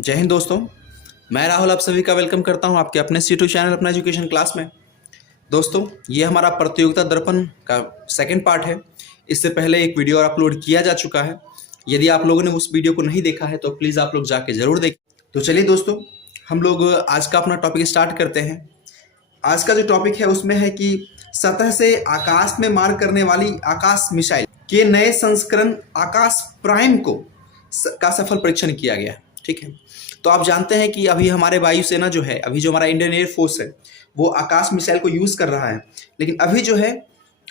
जय हिंद दोस्तों। मैं राहुल आप सभी का वेलकम करता हूं आपके अपने यूट्यूब चैनल अपना एजुकेशन क्लास में। दोस्तों, ये हमारा प्रतियोगिता दर्पण का सेकंड पार्ट है। इससे पहले एक वीडियो अपलोड किया जा चुका है। यदि आप लोगों ने उस वीडियो को नहीं देखा है तो प्लीज़ आप लोग जाके ज़रूर देखें। तो चलिए दोस्तों, हम लोग आज का अपना टॉपिक स्टार्ट करते हैं। आज का जो टॉपिक है उसमें है कि सतह से आकाश में मार करने वाली आकाश मिसाइल के नए संस्करण आकाश प्राइम का सफल परीक्षण किया गया है। ठीक है, तो आप जानते हैं कि अभी हमारे वायुसेना जो है, अभी जो हमारा इंडियन एयरफोर्स है वो आकाश मिसाइल को यूज़ कर रहा है। लेकिन अभी जो है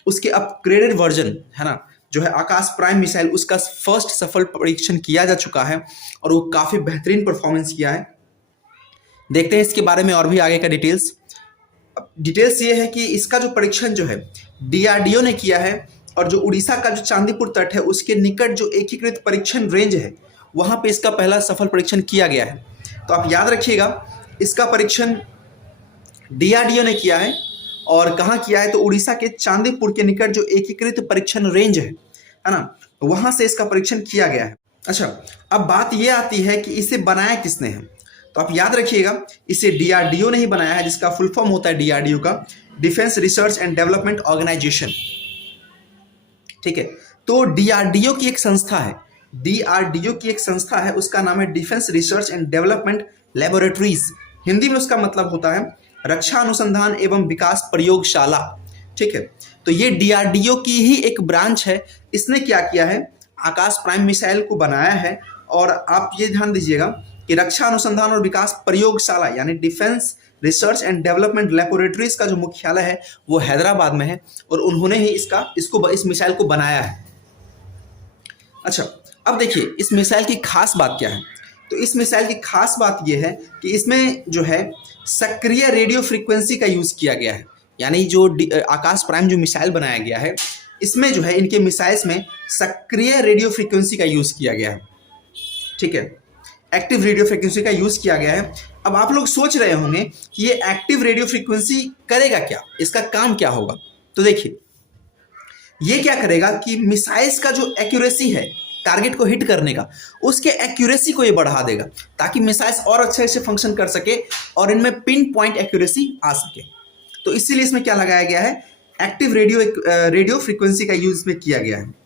उसके अपग्रेडेड वर्जन है ना, जो है आकाश प्राइम मिसाइल, उसका फर्स्ट सफल परीक्षण किया जा चुका है और वो काफ़ी बेहतरीन परफॉर्मेंस किया है। देखते हैं इसके बारे में और भी आगे का डिटेल्स ये है कि इसका जो परीक्षण जो है डीआरडीओ ने किया है, और जो उड़ीसा का जो चांदीपुर तट है उसके निकट जो एकीकृत परीक्षण रेंज है वहाँ पे इसका पहला सफल परीक्षण किया गया है। तो आप याद रखिएगा, इसका परीक्षण डीआरडीओ ने किया है और कहाँ किया है, तो उड़ीसा के चांदीपुर के निकट जो एकीकृत परीक्षण रेंज है ना, वहाँ से इसका परीक्षण किया गया है। अच्छा, अब बात ये आती है कि इसे बनाया किसने है। तो आप याद रखिएगा, इसे डीआरडीओ ने ही बनाया है, जिसका फुल फॉर्म होता है डीआरडीओ का defence research and development organisation. ठीक है, तो डीआरडीओ की एक संस्था है, उसका नाम है defence research and development laboratories. Hindi में उसका मतलब होता है रक्षा अनुसंधान एवं विकास प्रयोगशाला। ठीक है, तो ये डीआरडीओ की ही एक ब्रांच है। इसने क्या किया है, आकाश प्राइम मिसाइल को बनाया है। और आप ये ध्यान दीजिएगा कि रक्षा अनुसंधान और विकास प्रयोगशाला यानी defence research and development laboratories का जो मुख्यालय है वो हैदराबाद में है, और उन्होंने ही इस मिसाइल को बनाया है। अच्छा, अब देखिए इस मिसाइल की खास बात क्या है। तो इस मिसाइल की खास बात यह है कि इसमें जो है सक्रिय रेडियो फ्रीक्वेंसी का यूज़ किया गया है। यानी जो आकाश प्राइम जो मिसाइल बनाया गया है, इसमें जो है इनके मिसाइल्स में सक्रिय रेडियो फ्रीक्वेंसी का यूज़ किया गया है। ठीक है, एक्टिव रेडियो फ्रीक्वेंसी का यूज़ किया गया है। अब आप लोग सोच रहे होंगे कि ये एक्टिव रेडियो फ्रीक्वेंसी करेगा क्या, इसका काम क्या होगा। तो देखिए, ये क्या करेगा कि मिसाइल्स का जो एक्यूरेसी है टारगेट को हिट करने का, उसके एक्यूरेसी को ये बढ़ा देगा, ताकि मिसाइल्स और अच्छे से फंक्शन कर सके और इनमें पिन पॉइंट एक्यूरेसी आ सके। तो इसीलिए इसमें क्या लगाया गया है, एक्टिव रेडियो फ्रीक्वेंसी का यूज में किया गया है।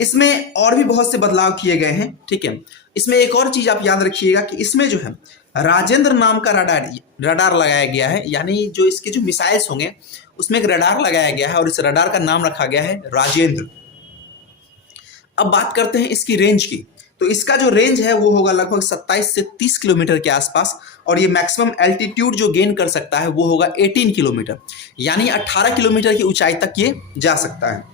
इसमें और भी बहुत से बदलाव किए गए हैं। ठीक है, इसमें एक और चीज आप याद रखिएगा कि इसमें जो है राजेंद्र नाम का रडार लगाया गया है। यानी जो इसके जो मिसाइल्स होंगे उसमें एक रडार लगाया गया है और इस रडार का नाम रखा गया है राजेंद्र। अब बात करते हैं इसकी रेंज की। तो इसका जो रेंज है वो होगा लगभग 27 से 30 किलोमीटर के आसपास, और ये मैक्सिमम एल्टीट्यूड जो गेन कर सकता है वो होगा 18 किलोमीटर, यानी 18 किलोमीटर की ऊंचाई तक ये जा सकता है।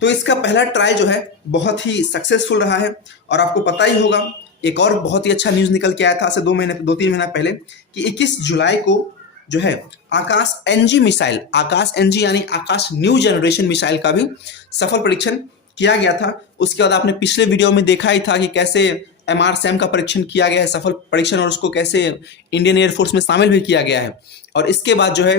तो इसका पहला ट्रायल जो है बहुत ही सक्सेसफुल रहा है। और आपको पता ही होगा, एक और बहुत ही अच्छा न्यूज़ निकल के आया था से 2-3 महीना पहले कि 21 जुलाई को जो है आकाश एनजी मिसाइल, आकाश एनजी यानी आकाश न्यू जनरेशन मिसाइल का भी सफल परीक्षण किया गया था। उसके बाद आपने पिछले वीडियो में देखा ही था कि कैसे MRSAM का परीक्षण किया गया है, सफल परीक्षण, और उसको कैसे इंडियन एयरफोर्स में शामिल भी किया गया है। और इसके बाद जो है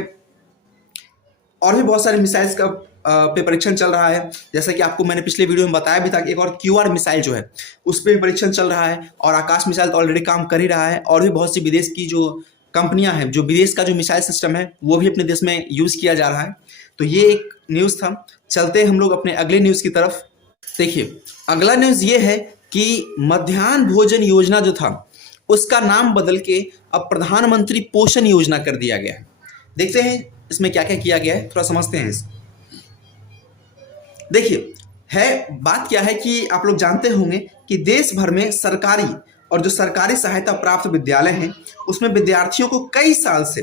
और भी बहुत सारे मिसाइल्स का पे परीक्षण चल रहा है। जैसा कि आपको मैंने पिछले वीडियो में बताया भी था कि एक और QR मिसाइल जो है उस पर भी परीक्षण चल रहा है, और आकाश मिसाइल तो ऑलरेडी काम कर ही रहा है। और भी बहुत सी विदेश की जो कंपनियां हैं, जो विदेश का जो मिसाइल सिस्टम है वो भी अपने देश में यूज़ किया जा रहा है। तो ये एक न्यूज़ था। चलते हैं हम लोग अपने अगले न्यूज़ की तरफ। देखिए, अगला न्यूज़ ये है कि मध्याह्न भोजन योजना जो था उसका नाम बदल के अब प्रधानमंत्री पोषण योजना कर दिया गया है। देखते हैं इसमें क्या क्या किया गया है, थोड़ा समझते हैं इसको। देखिए, है बात क्या है कि आप लोग जानते होंगे कि देश भर में सरकारी और जो सरकारी सहायता प्राप्त विद्यालय हैं उसमें विद्यार्थियों को कई साल से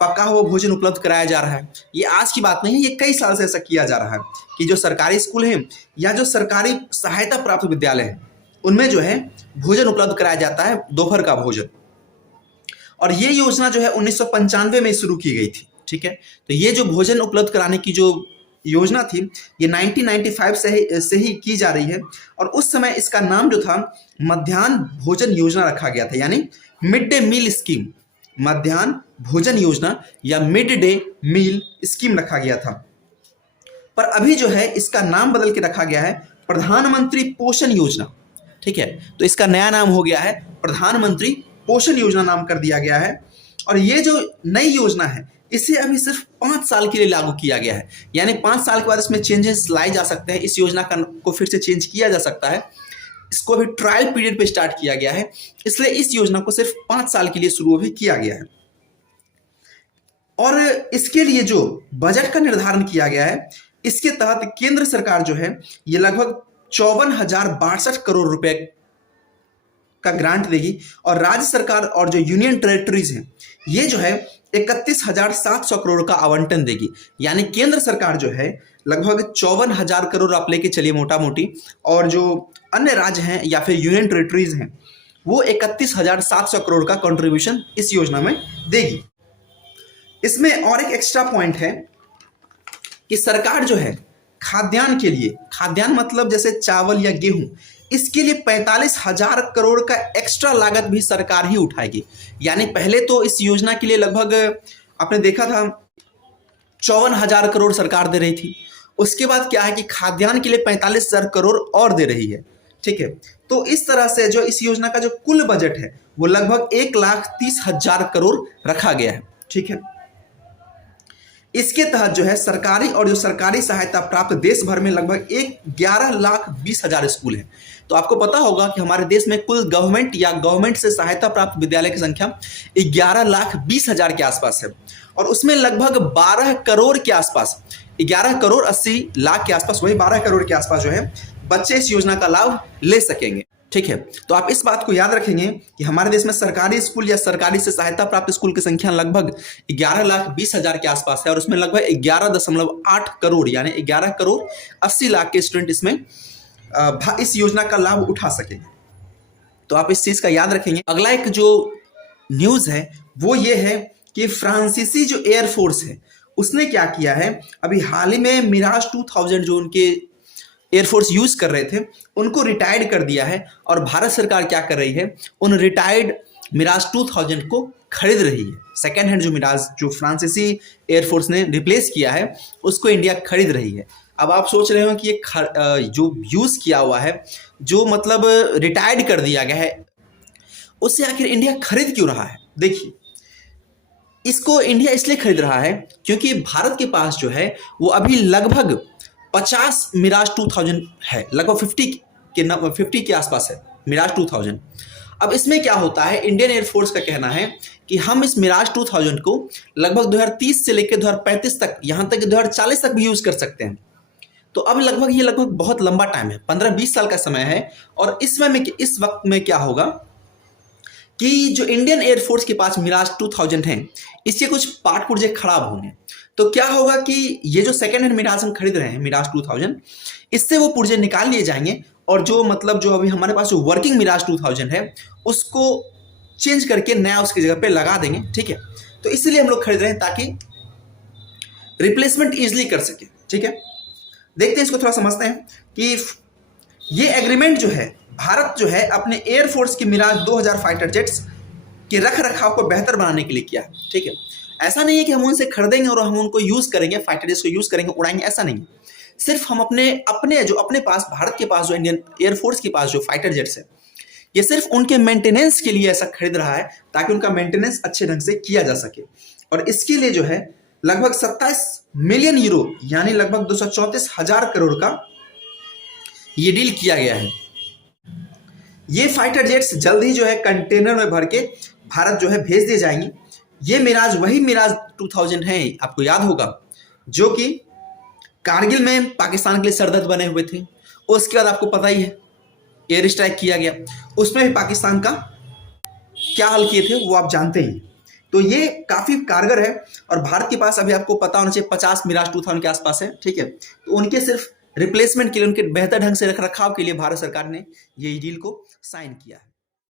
पका हुआ भोजन उपलब्ध कराया जा रहा है। ये आज की बात नहीं है, ये कई साल से ऐसा किया जा रहा है कि जो सरकारी स्कूल हैं या जो सरकारी सहायता प्राप्त विद्यालय हैं उनमें जो है भोजन उपलब्ध कराया जाता है, दोपहर का भोजन। और ये योजना जो है 1995 में शुरू की गई थी। ठीक है, तो ये जो भोजन उपलब्ध कराने की जो योजना थी ये 1995 से ही की जा रही है। और उस समय इसका नाम जो था मध्याह्न भोजन योजना रखा गया था, यानी मिड डे मील स्कीम, मध्याह्न भोजन योजना या मिड डे मील स्कीम रखा गया था। पर अभी जो है इसका नाम बदल के रखा गया है प्रधानमंत्री पोषण योजना। ठीक है। तो इसका नया नाम हो गया है प्रधानमंत्री पोषण योजना नाम कर दिया गया है। और ये जो नई योजना है इसे अभी सिर्फ 5 साल के लिए लागू किया गया है, यानी 5 साल के बाद इसमें चेंजेस लाए जा सकते हैं। इस योजना को फिर से चेंज किया जा सकता है। इसको अभी ट्रायल पीरियड पे स्टार्ट किया गया है, इसलिए इस योजना को सिर्फ 5 साल के लिए शुरू भी किया गया है। और इसके लिए जो बजट का निर्धारण किया गया है, इसके तहत केंद्र सरकार जो है ये लगभग 54,062 करोड़ रुपए का ग्रांट देगी, और राज्य सरकार और जो यूनियन टेरिटरीज हैं ये जो है 31,700 करोड़ का आवंटन देगी। यानी केंद्र सरकार जो है लगभग 54,000 करोड़ आप लेके चलिए मोटा मोटी, और जो अन्य राज्य हैं या फिर यूनियन टेरिटरीज हैं वो 31,700 करोड़ का कंट्रीब्यूशन इस योजना में देगी। इसमें और एक एक्स्ट्रा पॉइंट है कि सरकार जो है खाद्यान्न के लिए, खाद्यान्न मतलब जैसे चावल या गेहूं, इसके लिए 45,000 करोड़ का एक्स्ट्रा लागत भी सरकार ही उठाएगी। यानी पहले तो इस योजना के लिए लगभग आपने देखा था 54,000 करोड़ सरकार दे रही थी, उसके बाद क्या है कि खाद्यान्न के लिए 45,000 करोड़ और दे रही है, ठीक है। तो इस तरह से जो इस योजना का जो कुल बजट है वो लगभग 1,30,000 करोड़ रखा गया है, ठीक है। इसके तहत जो है सरकारी और जो सरकारी सहायता प्राप्त देश भर में लगभग 11,20,000 स्कूल हैं। तो आपको पता होगा कि हमारे देश में कुल गवर्नमेंट या गवर्नमेंट से सहायता प्राप्त विद्यालय की संख्या 11,20,000 के आसपास है, और उसमें लगभग 12 करोड़ के आसपास, 11 करोड़ 80 लाख के आसपास, वही 12 करोड़ के आसपास जो है बच्चे इस योजना का लाभ ले सकेंगे, ठीक है। तो आप इस बात को याद रखेंगे कि हमारे देश में सरकारी स्कूल या सरकारी से सहायता प्राप्त स्कूल की संख्या लगभग 11,20,000 के आसपास है, और उसमें लगभग 11.8 करोड़ यानी 11 करोड़ 80 लाख के स्टूडेंट इसमें इस योजना का लाभ उठा सकेंगे। तो आप इस चीज का याद रखेंगे। अगला एक जो न्यूज है वो ये है कि फ्रांसीसी जो एयरफोर्स है उसने क्या किया है, अभी हाल ही में मिराज 2000 जो उनके एयरफोर्स यूज कर रहे थे उनको रिटायर्ड कर दिया है, और भारत सरकार क्या कर रही है, उन रिटायर्ड मिराज 2000 को खरीद रही है। सेकेंड हैंड जो मिराज जो फ्रांसीसी एयरफोर्स ने रिप्लेस किया है उसको इंडिया खरीद रही है। अब आप सोच रहे हो कि ये जो यूज किया हुआ है, जो मतलब रिटायर्ड कर दिया गया है, उससे आखिर इंडिया खरीद क्यों रहा है। देखिए, इसको इंडिया इसलिए खरीद रहा है क्योंकि भारत के पास जो है वो अभी लगभग 50 मिराज 2000 है, लगभग 50 के आसपास है मिराज 2000। अब इसमें क्या होता है, इंडियन एयरफोर्स का कहना है कि हम इस मिराज 2000 को लगभग 2030 से लेकर 2035 तक, यहाँ तक कि 2040 तक भी यूज कर सकते हैं। तो अब ये लगभग बहुत लंबा टाइम है, 15-20 साल का समय है। और इस वक्त में क्या होगा कि जो इंडियन एयरफोर्स के पास मिराज 2000 है इसके कुछ पार्ट पुर्जे खराब होंगे। तो क्या होगा कि ये जो सेकेंड हैंड मिराज हम खरीद रहे हैं मिराज 2000, इससे वो पुर्जे निकाल लिए जाएंगे, और जो मतलब जो अभी हमारे पास जो वर्किंग मिराज 2000 है उसको चेंज करके नया उसकी जगह पे लगा देंगे, ठीक है। तो इसलिए हम लोग खरीद रहे हैं ताकि रिप्लेसमेंट इजिली कर सके, ठीक है। देखते हैं, इसको थोड़ा समझते हैं कि ये एग्रीमेंट जो है भारत जो है अपने एयरफोर्स की मिराज 2000 फाइटर जेट्स के रख रखाव को बेहतर बनाने के लिए किया है, ठीक है। ऐसा नहीं है कि हम उनसे खरीदेंगे और हम उनको यूज करेंगे, फाइटर जेट्स को यूज करेंगे, उड़ाएंगे, ऐसा नहीं। सिर्फ हम अपने पास, भारत के पास जो इंडियन एयरफोर्स के पास जो फाइटर जेट्स है, ये सिर्फ उनके मेंटेनेंस के लिए ऐसा खरीद रहा है ताकि उनका मेंटेनेंस अच्छे ढंग से किया जा सके। और इसके लिए जो है लगभग 27 मिलियन यूरो यानी लगभग 234,000 करोड़ का ये डील किया गया है। ये फाइटर जेट्स जल्द ही जो है कंटेनर में भर के भारत जो है भेज दिए जाएंगे। ये मिराज वही मिराज 2000 है, आपको याद होगा, जो कि कारगिल में पाकिस्तान के लिए सरदर्द बने हुए थे। उसके बाद आपको पता ही है एयर स्ट्राइक किया गया, उसमें भी पाकिस्तान का क्या हाल किए थे वो आप जानते ही। तो ये काफ़ी कारगर है, और भारत के पास अभी आपको पता होना चाहिए 50 मिराज 2000 के आसपास है, ठीक है। तो उनके सिर्फ रिप्लेसमेंट के लिए, उनके बेहतर ढंग से रख रखाव के लिए भारत सरकार ने ये डील को साइन किया है।